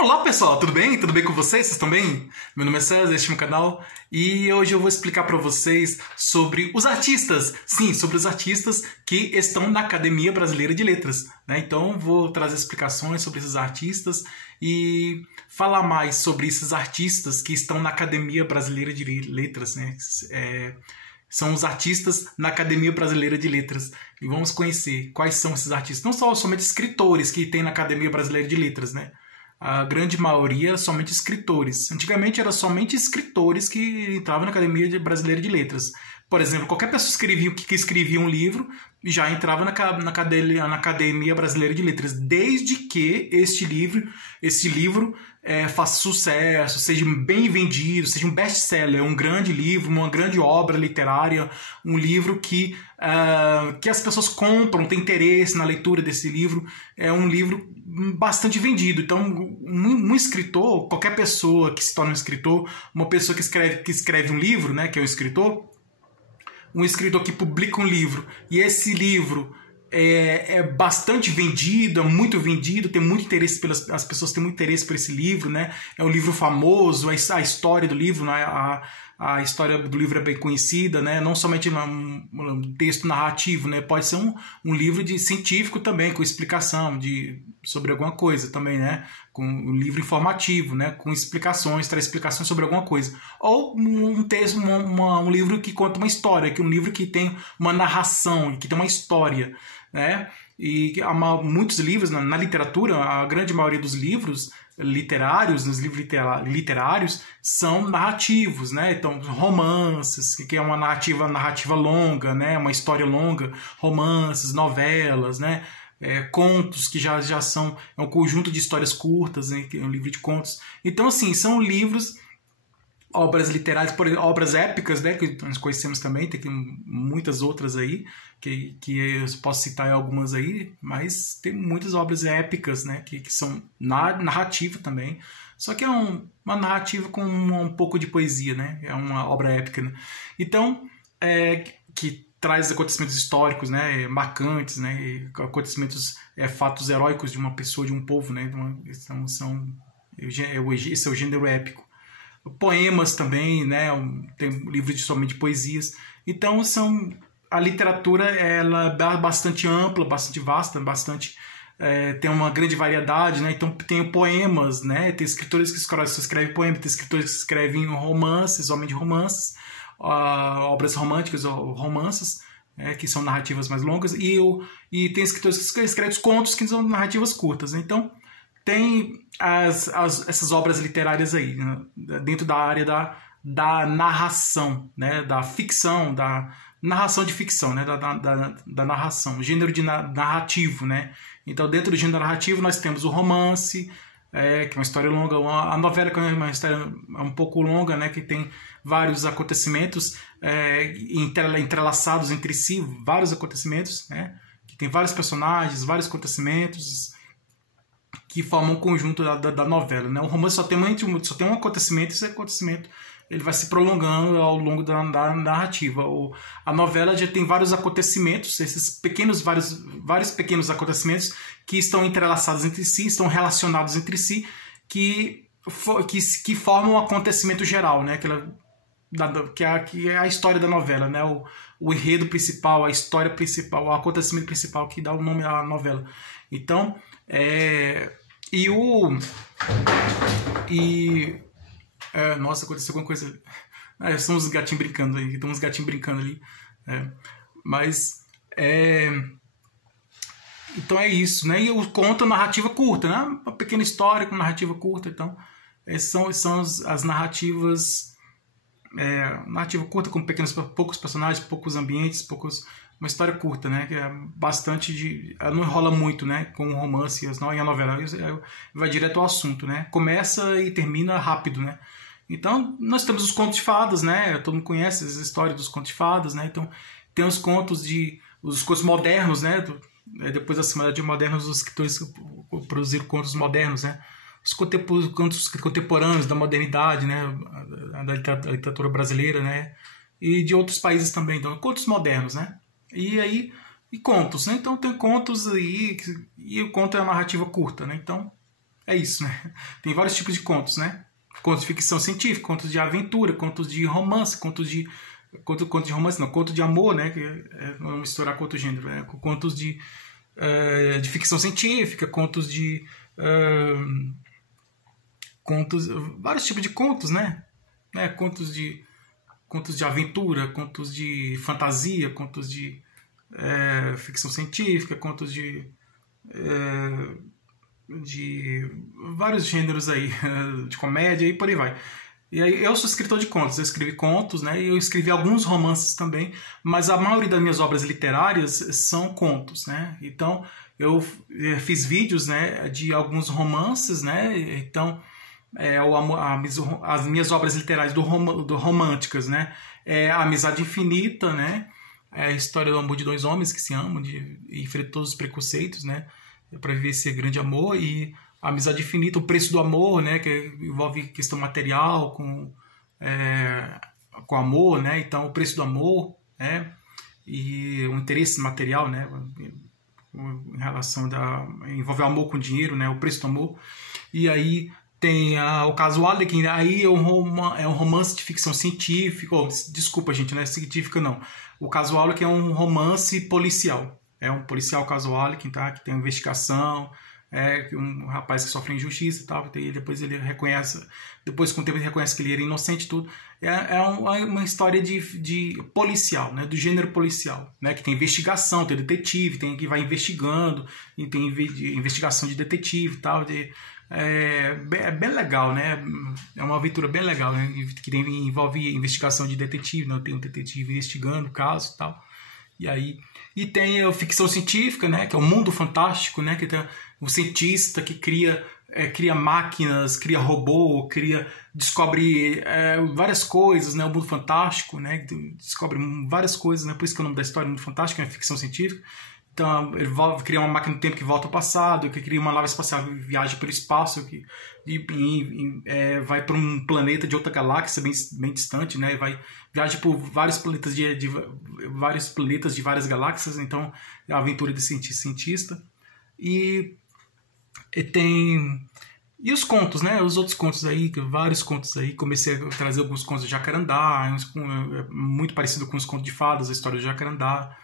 Olá pessoal, tudo bem? Tudo bem com vocês? Vocês estão bem? Meu nome é César, este é o meu canal e hoje eu vou explicar para vocês sobre os artistas, sim, sobre os artistas que estão na Academia Brasileira de Letras, né? Então vou trazer explicações sobre esses artistas e falar mais sobre esses artistas que estão na Academia Brasileira de Letras, né? São os artistas na Academia Brasileira de Letras. E vamos conhecer quais são esses artistas. Não só somente escritores que tem na Academia Brasileira de Letras, né? A grande maioria somente escritores. Antigamente era somente escritores que entravam na Academia Brasileira de Letras. Por exemplo, qualquer pessoa que escrevia um livro já entrava na Academia Brasileira de Letras, desde que este livro faça sucesso, seja bem vendido, seja um best-seller, um grande livro, uma grande obra literária, um livro que as pessoas compram, têm interesse na leitura desse livro, é um livro bastante vendido. Então, um escritor, qualquer pessoa que se torna um escritor, uma pessoa que escreve um livro, né, que é um escritor que publica um livro, e esse livro é bastante vendido, é muito vendido, tem muito interesse as pessoas têm muito interesse por esse livro, né? É um livro famoso, a história do livro, né? A história do livro é bem conhecida, né? Não somente um texto narrativo, né? Pode ser um livro científico também, com explicação sobre alguma coisa também, né? Com um livro informativo, né? Com explicações, traz explicações sobre alguma coisa. Ou um texto, um livro que conta uma história, um livro que tem uma narração, que tem uma história, né? E muitos livros, na literatura, a grande maioria dos livros literários, nos livros literários, são narrativos, né? Então, romances, que é uma narrativa longa, né? Uma história longa, romances, novelas, né? Contos, que já são um conjunto de histórias curtas, né? É um livro de contos. Então, assim, são livros, obras literárias, por exemplo, obras épicas, né, que nós conhecemos também, tem muitas outras aí, que eu posso citar algumas aí, mas tem muitas obras épicas, né, que são narrativa também, só que é uma narrativa com um pouco de poesia, né, é uma obra épica, né? Então, que traz acontecimentos históricos, né, marcantes, né, acontecimentos, fatos heróicos de uma pessoa, de um povo, né, esse é o gênero épico. Poemas também, né? Tem livros somente de poesias. Então a literatura ela é bastante ampla, bastante vasta, tem uma grande variedade, né? Então tem poemas, né? Tem escritores que escrevem poemas, tem escritores que escrevem romances, somente romances, obras românticas ou romances, que são narrativas mais longas, e tem escritores que escrevem contos que são narrativas curtas. Então tem essas obras literárias aí, né, dentro da área da narração, né, da ficção, da narração de ficção, né, da narração, gênero de narrativo, né. Então, dentro do gênero narrativo, nós temos o romance, que é uma história longa, a novela, que é uma história um pouco longa, né, que tem vários acontecimentos entrelaçados entre si, vários acontecimentos, né, que tem vários personagens, vários acontecimentos que formam um conjunto da novela, né? O romance só tem um acontecimento, e esse acontecimento ele vai se prolongando ao longo da narrativa. A novela já tem vários acontecimentos, esses vários pequenos acontecimentos que estão entrelaçados entre si, estão relacionados entre si, que formam um acontecimento geral, né? Que é a história da novela, né? O enredo principal, a história principal, o acontecimento principal que dá o nome à novela. Então, nossa, aconteceu alguma coisa ali. São uns gatinhos brincando aí, tem uns gatinhos brincando ali. Então é isso, né? E o conto é narrativa curta, né? Uma pequena história com narrativa curta. Então, são as narrativas. Narrativa curta com poucos personagens, poucos ambientes, uma história curta, né? Que é bastante ela não enrola muito, né? Com o romance, não, e a novela vai direto ao assunto, né? Começa e termina rápido, né? Então nós temos os contos de fadas, né? Todo mundo conhece as histórias dos contos de fadas, né? Então tem os contos modernos, né? Depois da Idade Moderna, os escritores produziram contos modernos, né? Os contos contemporâneos da modernidade, né? Da literatura brasileira, né? E de outros países também, então contos modernos, né? E contos, né? Então tem contos aí, e o conto é uma narrativa curta, né? Então é isso, né? Tem vários tipos de contos, né? Contos de ficção científica, contos de aventura, contos de romance, conto de romance, não, conto de amor, né? Vamos misturar conto gênero, né? Contos de ficção científica, contos de vários tipos de contos, né? Contos de aventura, contos de fantasia, contos de ficção científica, contos de vários gêneros aí, de comédia e por aí vai. E aí eu sou escritor de contos, eu escrevi contos, né? E eu escrevi alguns romances também, mas a maioria das minhas obras literárias são contos, né? Então eu fiz vídeos, né, de alguns romances, né? Então as minhas obras literárias românticas, né? A Amizade Infinita, né? É a história do amor de dois homens que se amam e enfrentam todos os preconceitos, né? Para viver esse grande amor. E a Amizade Infinita, o Preço do Amor, né? Que envolve questão material com amor, né? Então, o preço do amor, né? E o interesse material, né? Em relação envolve o amor com dinheiro, né? O preço do amor. E aí tem o caso Alec, aí é um romance de ficção científica. Desculpa, gente, não é científica, não. O caso Alec é um romance policial. É um policial caso Alec, tá? Que tem uma investigação, um rapaz que sofre injustiça e tal. Depois ele reconhece, depois com o tempo ele reconhece que ele era inocente e tudo. É uma história de policial, né? Do gênero policial, né? Que tem investigação, tem detetive, tem que vai investigando, e tem investigação de detetive e tal. É bem legal, né? É uma aventura bem legal, né? Que envolve investigação de detetive, né? Tem um detetive investigando o caso e tal. E tem a ficção científica, né? Que é o mundo fantástico, né? Que tem um cientista que cria máquinas, cria robô, descobre várias coisas, né? O mundo fantástico, né? Descobre várias coisas, né? Por isso que é o nome da história Mundo Fantástico, é ficção científica. Então, ele cria uma máquina do tempo que volta ao passado, que cria uma nave espacial que viaja pelo espaço, vai para um planeta de outra galáxia bem distante, né? Viaja por vários planetas de várias galáxias. Então, é a aventura de cientista. E os contos, né? Os outros contos aí, vários contos aí. Comecei a trazer alguns contos de Jacarandá, muito parecido com os contos de fadas, a história do Jacarandá,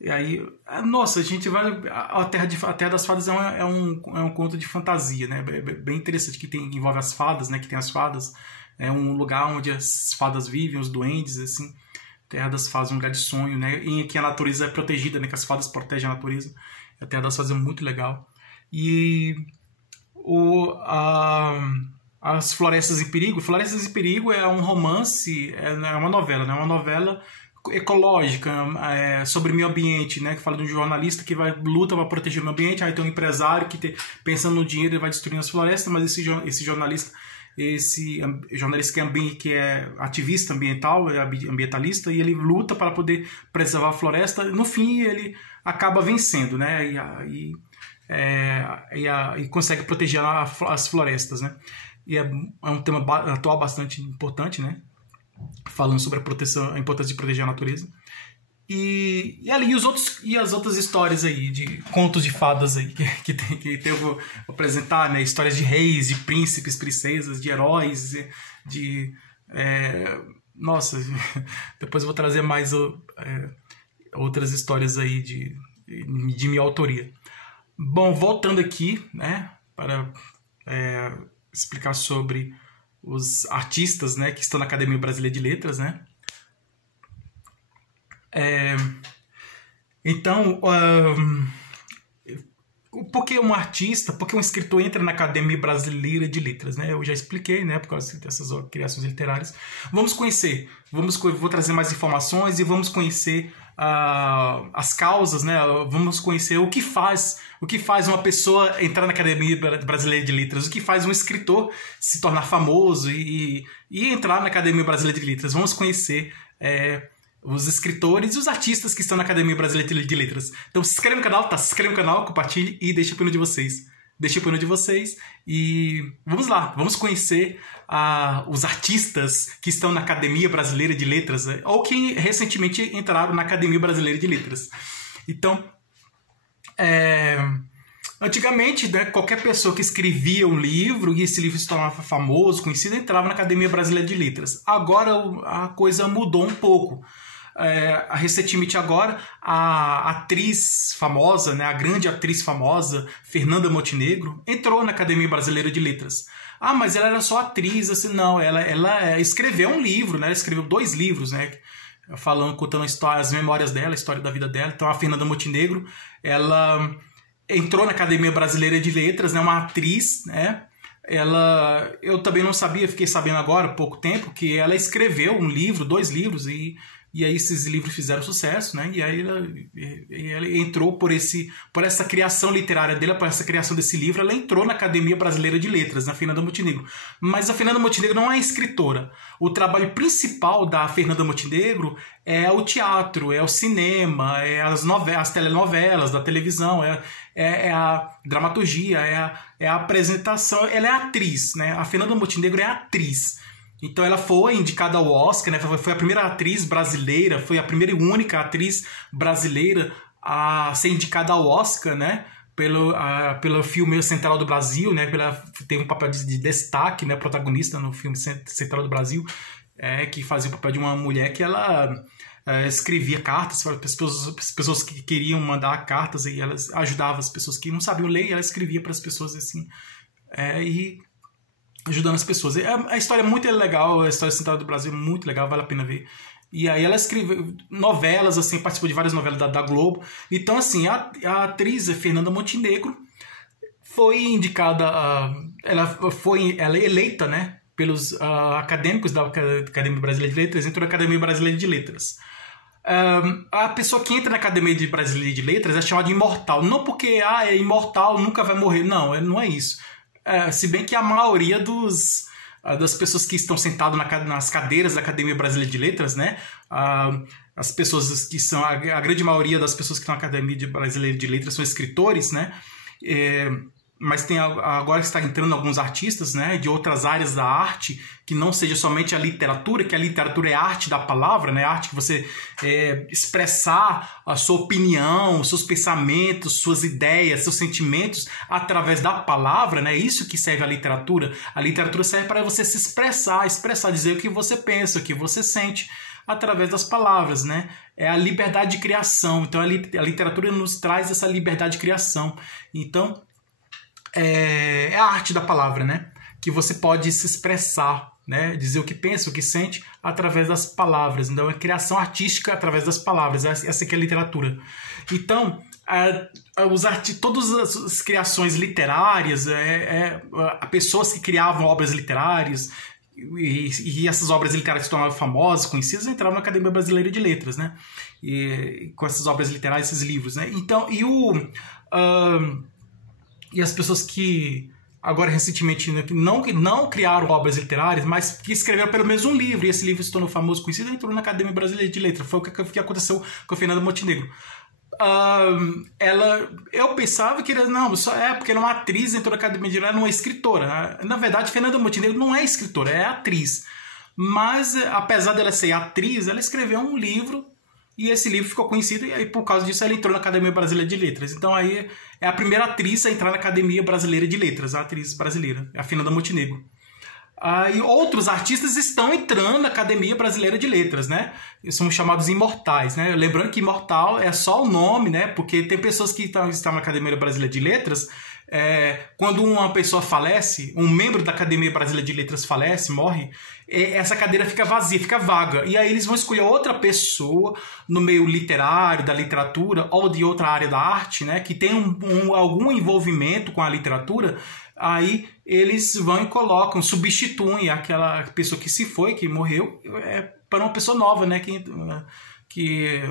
E aí, nossa, a gente vai. A Terra das Fadas é um conto de fantasia, né? Bem interessante, que envolve as fadas, né? Que tem as fadas. É um lugar onde as fadas vivem, os duendes, assim. Terra das Fadas, um lugar de sonho, né? E que a natureza é protegida, né? Que as fadas protegem a natureza. A Terra das Fadas é muito legal. E as Florestas em Perigo. Florestas em Perigo é um romance, é uma novela, né? Uma novela ecológica, sobre meio ambiente, né? Que fala de um jornalista que luta para proteger o meio ambiente. Aí tem um empresário que, pensando no dinheiro, ele vai destruindo as florestas, mas esse jornalista que é ativista ambiental, ambientalista, e ele luta para poder preservar a floresta. No fim, ele acaba vencendo, né? E consegue proteger as florestas, né? E é um tema atual bastante importante, né? Falando sobre a importância de proteger a natureza. E as outras histórias aí, de contos de fadas aí, que eu vou apresentar, né? Histórias de reis, de príncipes, princesas, de heróis, nossa, depois eu vou trazer mais outras histórias aí de minha autoria. Bom, voltando aqui, né, para explicar sobre os artistas, né, que estão na Academia Brasileira de Letras, né? Então, por que um artista, por que um escritor entra na Academia Brasileira de Letras, né? Eu já expliquei, né, por causa dessas criações literárias. Vou trazer mais informações e vamos conhecer as causas, né? Vamos conhecer o que faz uma pessoa entrar na Academia Brasileira de Letras, o que faz um escritor se tornar famoso e entrar na Academia Brasileira de Letras. Vamos conhecer os escritores e os artistas que estão na Academia Brasileira de Letras. Então se inscreve no canal, se inscreve no canal, compartilhe e deixe o opinião de vocês. E vamos lá, vamos conhecer os artistas que estão na Academia Brasileira de Letras, ou que recentemente entraram na Academia Brasileira de Letras. Então, Antigamente, né, qualquer pessoa que escrevia um livro e esse livro se tornava famoso, conhecido, entrava na Academia Brasileira de Letras. Agora a coisa mudou um pouco. Recentemente agora, a atriz famosa, né, a grande atriz famosa, Fernanda Montenegro, entrou na Academia Brasileira de Letras. Ah, mas ela era só atriz, assim, não, ela escreveu um livro, né, ela escreveu 2 livros, né, contando as memórias dela, a história da vida dela. Então a Fernanda Montenegro, ela entrou na Academia Brasileira de Letras, né, uma atriz, né? Eu também não sabia, fiquei sabendo agora há pouco tempo, que ela escreveu um livro, 2 livros, e aí esses livros fizeram sucesso, né? E aí ela entrou por essa criação literária dela, por essa criação desse livro, ela entrou na Academia Brasileira de Letras, na Fernanda Montenegro. Mas a Fernanda Montenegro não é escritora. O trabalho principal da Fernanda Montenegro é o teatro, é o cinema, é as telenovelas da televisão, é a dramaturgia, é a apresentação. Ela é atriz, né? A Fernanda Montenegro é atriz. Então ela foi indicada ao Oscar, né? Foi a primeira atriz brasileira, foi a primeira e única atriz brasileira a ser indicada ao Oscar, né? Pelo filme Central do Brasil, né? Teve um papel de destaque, né? Protagonista no filme Central do Brasil, que fazia o papel de uma mulher que ela escrevia cartas para as pessoas que queriam mandar cartas, e ela ajudava as pessoas que não sabiam ler, e ela escrevia para as pessoas assim, e ajudando as pessoas. A história é muito legal, a história Central do Brasil é muito legal, vale a pena ver. E aí ela escreveu novelas, assim, participou de várias novelas da Globo. Então, assim, a atriz Fernanda Montenegro foi indicada, ela é eleita, né, pelos acadêmicos da Academia Brasileira de Letras, entrou na Academia Brasileira de Letras. A pessoa que entra na Academia Brasileira de Letras é chamada de imortal. Não porque é imortal, nunca vai morrer. Não é isso. Se bem que a maioria das pessoas que estão sentadas nas cadeiras da Academia Brasileira de Letras, né? As pessoas que são... A grande maioria das pessoas que estão na Academia Brasileira de Letras são escritores, né? Mas agora está entrando alguns artistas, né, de outras áreas da arte, que não seja somente a literatura, que a literatura é a arte da palavra, né, a arte que você expressar a sua opinião, seus pensamentos, suas ideias, seus sentimentos através da palavra, né, isso que serve a literatura. A literatura serve para você se expressar, dizer o que você pensa, o que você sente, através das palavras, né? É a liberdade de criação. Então a literatura nos traz essa liberdade de criação. Então é a arte da palavra, né? Que você pode se expressar, né? Dizer o que pensa, o que sente através das palavras. Então é criação artística através das palavras. Essa que é a literatura. Então todas as criações literárias, pessoas que criavam obras literárias e essas obras literárias se tornavam famosas, conhecidas, entravam na Academia Brasileira de Letras, né? E com essas obras literárias, esses livros, né? Então, e as pessoas que agora recentemente não criaram obras literárias, mas que escreveram pelo menos um livro, e esse livro se tornou famoso, conhecido, e entrou na Academia Brasileira de Letras. Foi o que aconteceu com a Fernanda Montenegro. Eu pensava que só porque ela é uma atriz, entrou na Academia de Letras, ela não é escritora. Na verdade, Fernanda Montenegro não é escritora, é atriz. Mas, apesar dela ser atriz, ela escreveu um livro, e esse livro ficou conhecido, e aí, por causa disso, ela entrou na Academia Brasileira de Letras. Então, aí é a primeira atriz a entrar na Academia Brasileira de Letras, a atriz brasileira, a Fernanda Montenegro. E outros artistas estão entrando na Academia Brasileira de Letras, né? Eles são chamados imortais, né? Lembrando que imortal é só o nome, né? Porque tem pessoas que estão na Academia Brasileira de Letras, quando uma pessoa falece, um membro da Academia Brasileira de Letras falece, morre, essa cadeira fica vazia, fica vaga. E aí eles vão escolher outra pessoa no meio literário, da literatura, ou de outra área da arte, né? Que tem algum envolvimento com a literatura. Aí eles vão e colocam, substituem aquela pessoa que se foi, que morreu, para uma pessoa nova, né? Que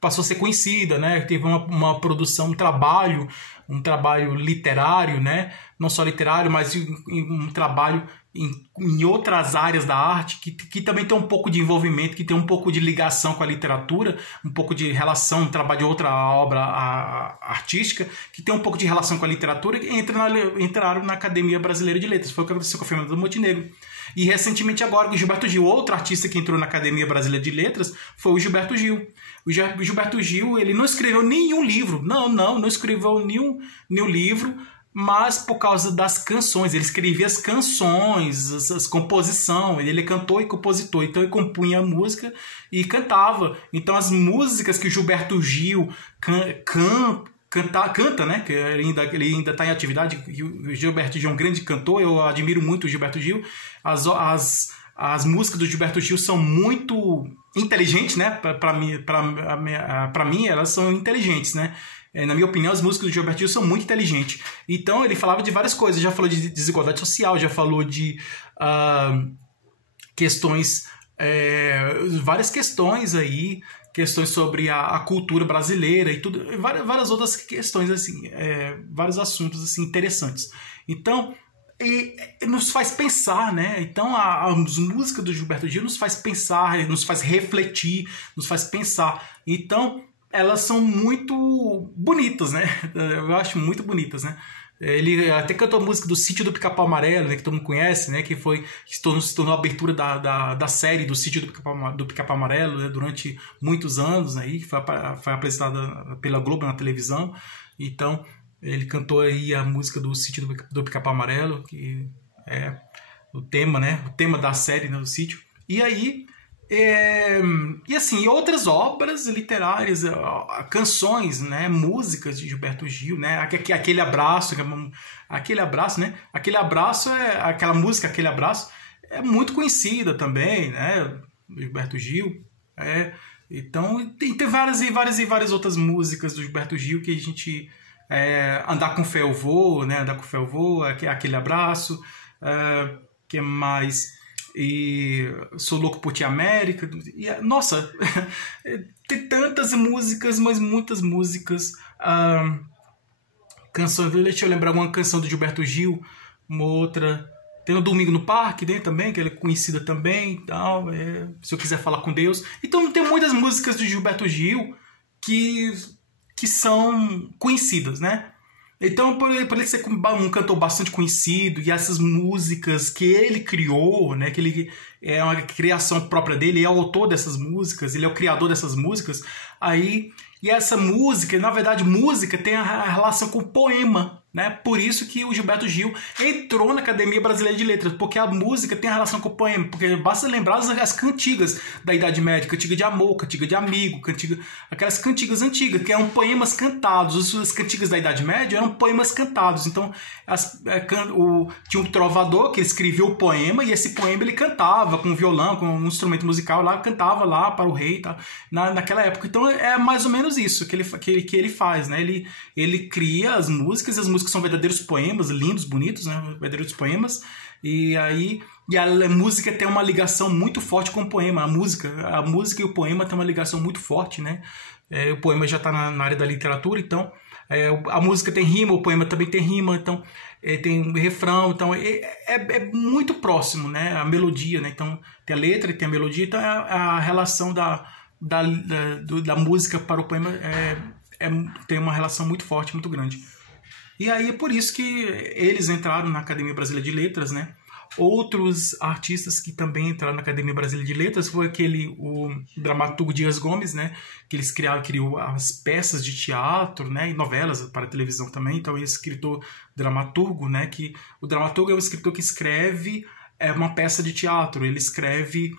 passou a ser conhecida, né? Teve uma produção, um trabalho literário, né? Não só literário, mas um trabalho em outras áreas da arte que também tem um pouco de envolvimento, que tem um pouco de ligação com a literatura, um pouco de relação, um trabalho de outra obra artística, que tem um pouco de relação com a literatura, que entraram na Academia Brasileira de Letras. Foi o que aconteceu com a Fernanda Montenegro. E recentemente agora, o Gilberto Gil, outro artista que entrou na Academia Brasileira de Letras, foi o Gilberto Gil. O Gilberto Gil, ele não escreveu nenhum livro, não escreveu nenhum livro, mas por causa das canções, ele escrevia as canções, as composições, ele é cantor e compositor, então ele compunha a música e cantava. Então as músicas que o Gilberto Gil canta, né? Que ele ainda está em atividade. O Gilberto Gil é um grande cantor, eu admiro muito o Gilberto Gil. As músicas do Gilberto Gil são muito inteligentes, né? Para mim, elas são inteligentes, né? Na minha opinião, as músicas do Gilberto Gil são muito inteligentes. Então, ele falava de várias coisas. Já falou de desigualdade social, já falou de questões, várias questões aí, questões sobre a cultura brasileira e tudo, várias outras questões, assim, vários assuntos assim, interessantes. Então, nos faz pensar, né? Então, as músicas do Gilberto Gil nos faz pensar, nos faz refletir, nos faz pensar. Então, elas são muito bonitas, né? Eu acho muito bonitas, né? Ele até cantou a música do Sítio do Pica-Pau Amarelo, né, que todo mundo conhece, né, que se tornou a abertura da série do Sítio do Pica-Pau Amarelo, né, durante muitos anos, aí, que foi apresentada pela Globo na televisão. Então, ele cantou aí a música do Sítio do Pica-Pau Amarelo, que é o tema, né, o tema da série, né, do Sítio. E aí, e assim, outras obras literárias, canções, né, músicas de Gilberto Gil, né, aquele abraço, né, aquela música, aquele abraço, é muito conhecida também, né, Gilberto Gil, então tem várias outras músicas do Gilberto Gil que a gente, Andar com Fé Eu Vou, né, Andar com Fé Eu Vou, aquele abraço, que mais? E Sou Louco por Ti América, nossa, tem tantas músicas, mas muitas músicas, canções, deixa eu lembrar uma canção do Gilberto Gil, uma outra, tem o Domingo no Parque, né, também, que ela é conhecida também, tal, Se Eu Quiser Falar com Deus. Então tem muitas músicas do Gilberto Gil que são conhecidas, né? Então, por ele ser um cantor bastante conhecido, e essas músicas que ele criou, né, que ele é uma criação própria dele, ele é o autor dessas músicas, ele é o criador dessas músicas, e essa música, na verdade, música tem a relação com poema, né? Por isso que o Gilberto Gil entrou na Academia Brasileira de Letras, porque a música tem a relação com o poema, porque basta lembrar as cantigas da Idade Média, cantiga de amor, cantiga de amigo, aquelas cantigas antigas, que eram poemas cantados. As cantigas da Idade Média eram poemas cantados, então tinha um trovador que escrevia o poema, e esse poema ele cantava com violão, com um instrumento musical lá, cantava lá para o rei, tá? Naquela época. Então é mais ou menos isso que ele faz, né? Ele cria as músicas, e as músicas são verdadeiros poemas, lindos, bonitos, né? Verdadeiros poemas. E a música tem uma ligação muito forte com o poema. A música e o poema tem uma ligação muito forte, né? O poema já está na área da literatura, então a música tem rima, o poema também tem rima, então tem um refrão, então é muito próximo, né? A melodia, né? Então tem a letra e tem a melodia, então a relação da música para o poema tem uma relação muito forte, muito grande. E aí é por isso que eles entraram na Academia Brasileira de Letras, né? Outros artistas que também entraram na Academia Brasileira de Letras foi o dramaturgo Dias Gomes, né? Que eles criou as peças de teatro, né? E novelas para televisão também. Então, ele é escritor dramaturgo, né? Que o dramaturgo é o escritor que escreve uma peça de teatro. Ele escreve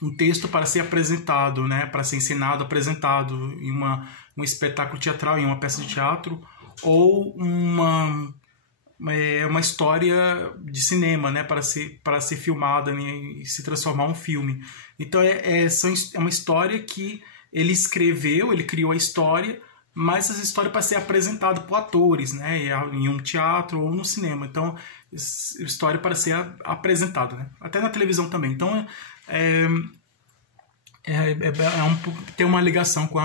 um texto para ser apresentado, né? Para ser ensinado, apresentado em um espetáculo teatral, em uma peça de teatro, ou uma história de cinema, né, para ser filmada, né, e se transformar em um filme. Então é uma história que ele escreveu, ele criou a história, mas essa história para ser apresentada por atores, né, em um teatro ou no cinema. Então, história para ser apresentada, né, até na televisão também. Então tem uma ligação com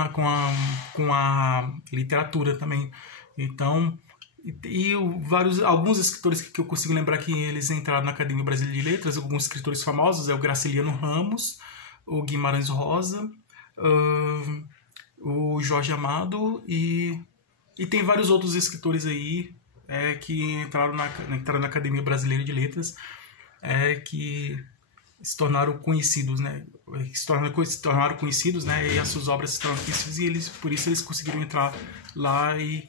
a literatura também. Então, alguns escritores que eu consigo lembrar que eles entraram na Academia Brasileira de Letras, alguns escritores famosos, o Graciliano Ramos, o Guimarães Rosa, o Jorge Amado, e tem vários outros escritores aí que entraram na Academia Brasileira de Letras, que se tornaram conhecidos, né? Se tornaram conhecidos, né? E as suas obras se tornaram conhecidas, e por isso eles conseguiram entrar lá e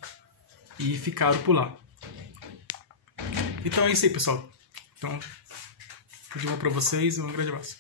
ficaram por lá. Então é isso aí, pessoal. Então, tudo de bom para vocês e um grande abraço.